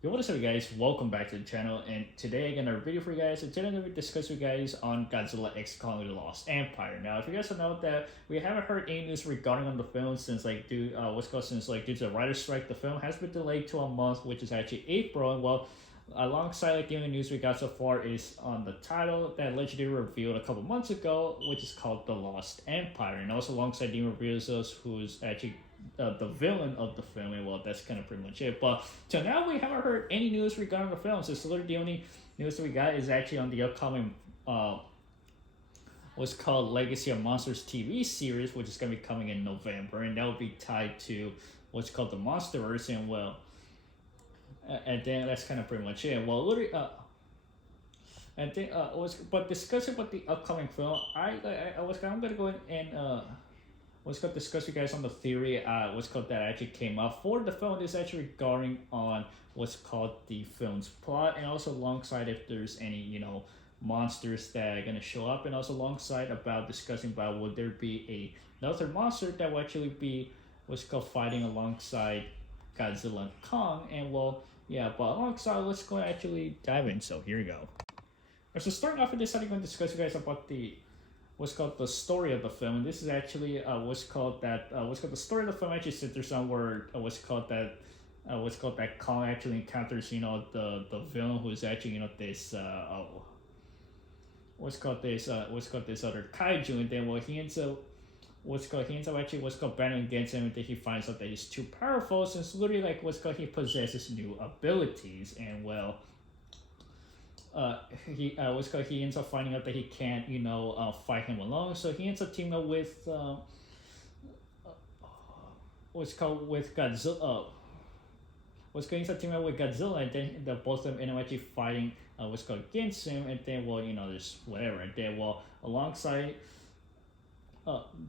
Yo, what is up, guys? Welcome back to the channel, and today I'm gonna video for you guys. And today I'm gonna discuss with you guys on Godzilla X Kong: The Lost Empire. Now, if you guys don't know that we haven't heard any news regarding on the film since due to the writer's strike, the film has been delayed to a month, which is actually April. And well, alongside the only news we got so far is on the title that Legendary revealed a couple months ago, which is called The Lost Empire, and also alongside the reveals us who's actually the villain of the film. And well, that's kind of pretty much it. But till now, we haven't heard any news regarding the film. So literally the only news that we got is actually on the upcoming what's called Legacy of Monsters TV series, which is gonna be coming in November, and that will be tied to what's called the MonsterVerse. And well, and then that's kind of pretty much it. Well, literally, and then was but discussing about the upcoming film, I'm gonna go in and what's called discuss you guys on the theory what's called that actually came up for the film is actually regarding on what's called the film's plot, and also alongside if there's any monsters that are gonna show up, and also alongside about discussing about would there be another monster that will actually be what's called fighting alongside Godzilla and Kong. And well, yeah, but alongside, let's go and actually dive in. So here we go. So starting off with this, I'm going to discuss you guys about the what's called the story of the film. This is actually what's called the story of the film actually centers on where what's called that Kong actually encounters the villain who is actually this what's called this other kaiju, and then well he ends up actually what's called battling against him, and then he finds out that he's too powerful since literally like what's called he possesses new abilities. And well, he ends up finding out that he can't fight him alone, so he ends up teaming up with what's called with Godzilla. What's going to team up with Godzilla, and then the both of them end up actually fighting what's called against him, and then well there's whatever, and then well alongside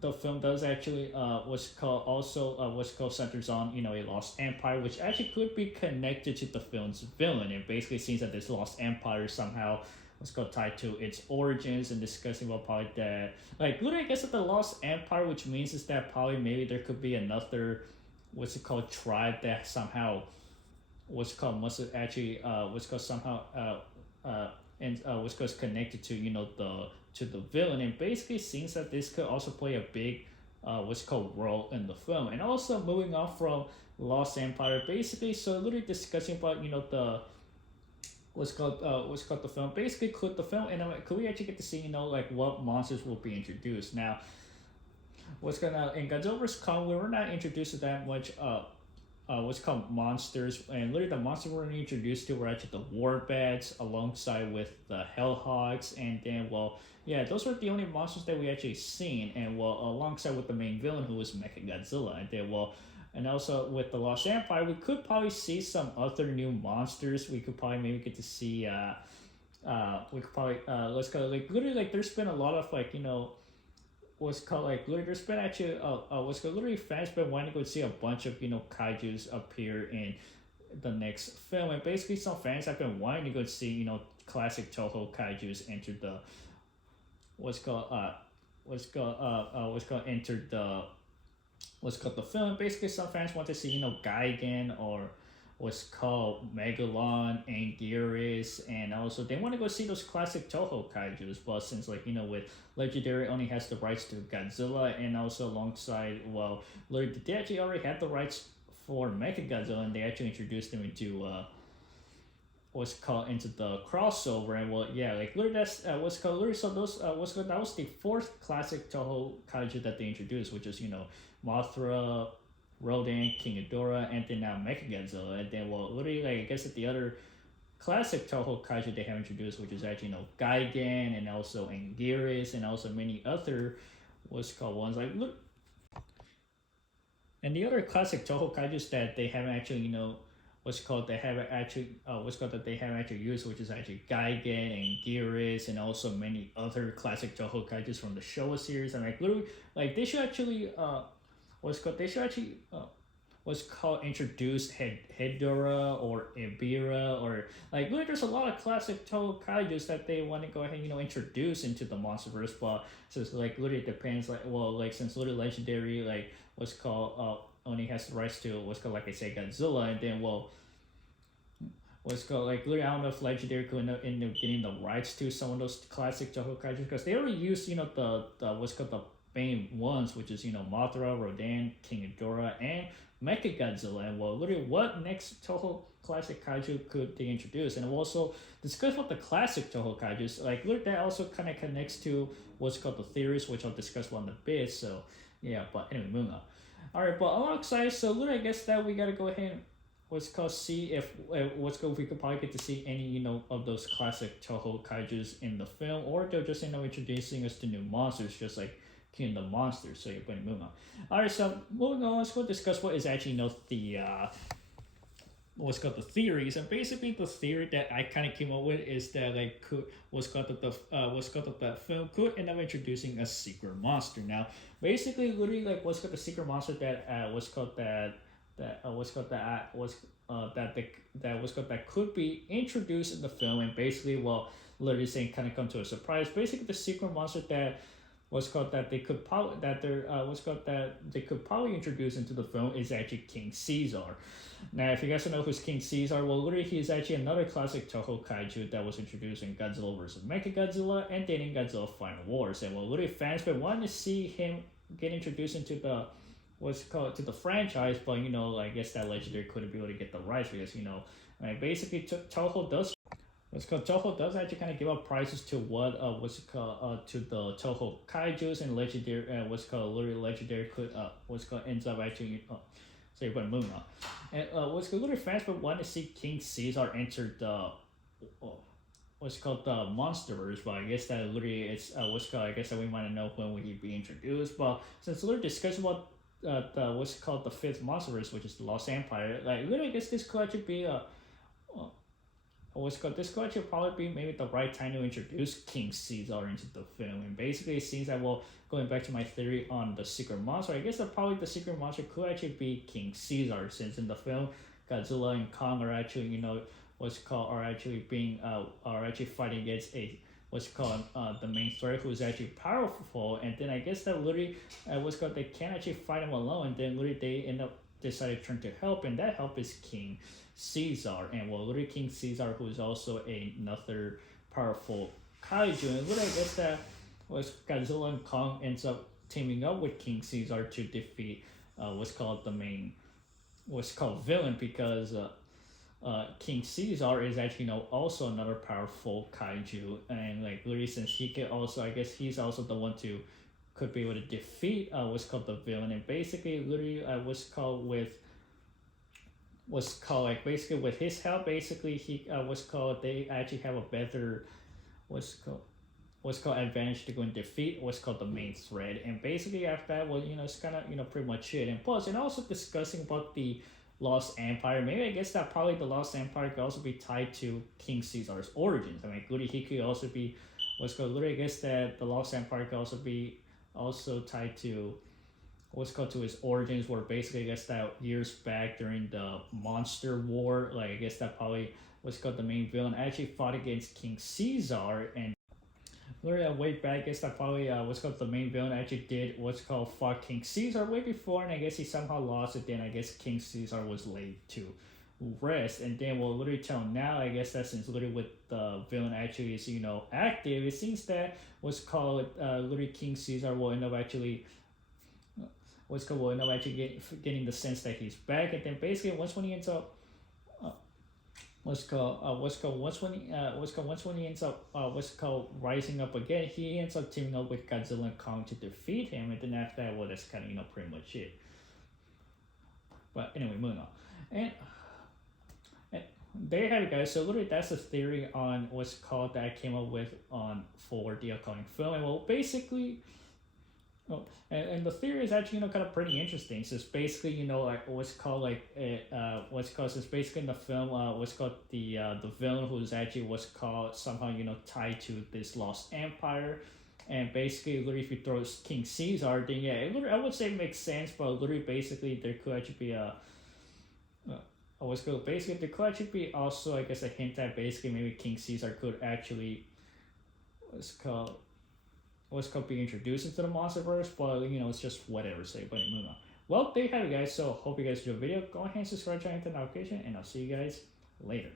the film does actually what's called centers on a lost empire, which actually could be connected to the film's villain. It basically seems that this lost empire somehow what's called tied to its origins, and discussing about probably that like literally I guess that the lost empire, which means is that probably maybe there could be another what's it called tribe that somehow what's called must have actually what's called somehow and what's called connected to the villain, and basically seems that this could also play a big what's called role in the film. And also moving on from Lost Empire, basically, so literally discussing about the what's called the film. Basically, could the film and could we actually get to see like what monsters will be introduced now? What's gonna in Godzilla vs Kong, we were not introduced to that much what's called monsters, and literally the monsters we're introduced to were actually the warbats alongside with the hellhogs, and then well yeah, those were the only monsters that we actually seen, and well alongside with the main villain who was Mechagodzilla, and then well and also with the Lost Empire we could probably see some other new monsters. We could probably maybe get to see we could probably let's go like literally like there's been a lot of like what's called like literally there's been actually what's called literally fans been wanting to go see a bunch of kaiju's appear in the next film, and basically some fans have been wanting to go see classic Toho kaiju's enter the what's called what's called enter the what's called the film. Basically some fans want to see Gigan or what's called Megalon and Gearus, and also they want to go see those classic Toho kaiju's. But since with Legendary only has the rights to Godzilla, and also alongside they actually already had the rights for Mechagodzilla, and they actually introduced them into what's called into the crossover. And well yeah, like literally that's what's called literally so those what's called that was the fourth classic Toho kaiju that they introduced, which is Mothra, Rodan, King Ghidorah, and then now Mechagodzilla. And then well literally like I guess that the other classic Toho kaiju they have introduced, which is actually Gigan, and also Anguirus, and also many other what's called ones like look. And the other classic Toho kaiju's that they haven't actually what's called they haven't actually what's called that they haven't actually used, which is actually Gigan and Gearus, and also many other classic Toho kaiju's from the Showa series. And like literally like they should actually what's called they should actually what's called introduce Hedora or Ibira, or like literally there's a lot of classic Toho kaiju's that they want to go ahead introduce into the monsterverse. But since like literally it depends like like since literally Legendary like what's called only has the rights to what's called like I say Godzilla, and then well what's called like literally I don't know if Legendary could end up getting the rights to some of those classic Toho kaiju because they already used the what's called the main ones, which is Mothra, Rodan, King Ghidorah, and Mecha Godzilla. And well, literally, what next Toho classic kaiju could they introduce? And we'll also discuss what the classic Toho kaijus like. Literally, that also kind of connects to what's called the theories, which I'll discuss one in a bit. So yeah, but anyway, moving on. All right, but alongside, so literally, I guess that we gotta go ahead and what's called see if we could probably get to see any of those classic Toho kaijus in the film, or they're just introducing us to new monsters, just like Kingdom Monsters. So you're going to move on. All right, so moving on, let's go discuss what is actually the what's called the theories. And basically, the theory that I kind of came up with is that like what's called the film could end up introducing a secret monster. Now, basically, literally like what's called the secret monster that that could be introduced in the film, and basically, well, literally saying kind of come to a surprise. Basically, the secret monster that they could probably introduce into the film is actually King Cesar. Now, if you guys don't know who's King Cesar, well, literally he is actually another classic Toho kaiju that was introduced in Godzilla vs. Mechagodzilla and then in Godzilla Final Wars. And well, literally fans been wanting to see him get introduced into the to the franchise, but I guess that Legendary couldn't be able to get the rights because basically Toho does actually kind of give up prices to what to the Toho kaijus, and Legendary literally Legendary could ends up actually so you're going to move on. And literally fans would want to see King Cesar enter the the Monsterverse, but I guess that literally it's I guess that we might know when will he be introduced. But since we're discussing about the fifth Monsterverse, which is the Lost Empire, like literally I guess this could actually be a this could actually probably be maybe the right time to introduce King Cesar into the film. And basically it seems that, well, going back to my theory on the secret monster, I guess that probably the secret monster could actually be King Cesar, since in the film Godzilla and Kong are actually are actually fighting against a the main threat, who is actually powerful. And then I guess that literally they can't actually fight him alone, and then literally they end up decided to turn to help, and that help is King Cesar. And well, literally King Cesar, who is also another powerful kaiju, and literally I guess that Godzilla and Kong ends up teaming up with King Cesar to defeat the main villain, because King Cesar is actually also another powerful kaiju, and like literally since he can also, I guess he's also the one to could be able to defeat the villain. And basically literally basically with his help, basically he they actually have a better advantage to go and defeat the main threat. And basically after that, well, it's kind of pretty much it. And plus, and also discussing about the Lost Empire, maybe I guess that probably the Lost Empire could also be tied to King Caesar's origins. I mean, literally he could also be literally I guess that the Lost Empire could also be tied to to his origins, where basically I guess that years back during the Monster War, like I guess that probably the main villain actually fought against King Caesar. And literally way back, I guess that probably the main villain actually did fought King Caesar way before, and I guess he somehow lost it. Then I guess King Caesar was laid to rest, and then we'll literally till now, I guess that since literally with the villain actually is active, it seems that literally King Caesar will end up actually getting the sense that he's back. And then basically once when he ends up rising up again, he ends up teaming up with Godzilla and Kong to defeat him. And then after that, well, that's kind of pretty much it. But anyway, moving on. And there you have it, guys. So literally that's the theory on that I came up with for the upcoming film. And well, basically, and the theory is actually kind of pretty interesting. So it's basically since basically in the film the villain, who's actually somehow tied to this Lost Empire. And basically literally if you throw King Caesar, then yeah, I would say it makes sense. But literally basically there could actually be there could actually be also, I guess, a hint that basically maybe King Caesar could actually be introduced into the Monsterverse, but it's just whatever say. But moving on. Well, there you have it, guys. So hope you guys enjoyed the video. Go ahead and subscribe, turn on the notification, and I'll see you guys later.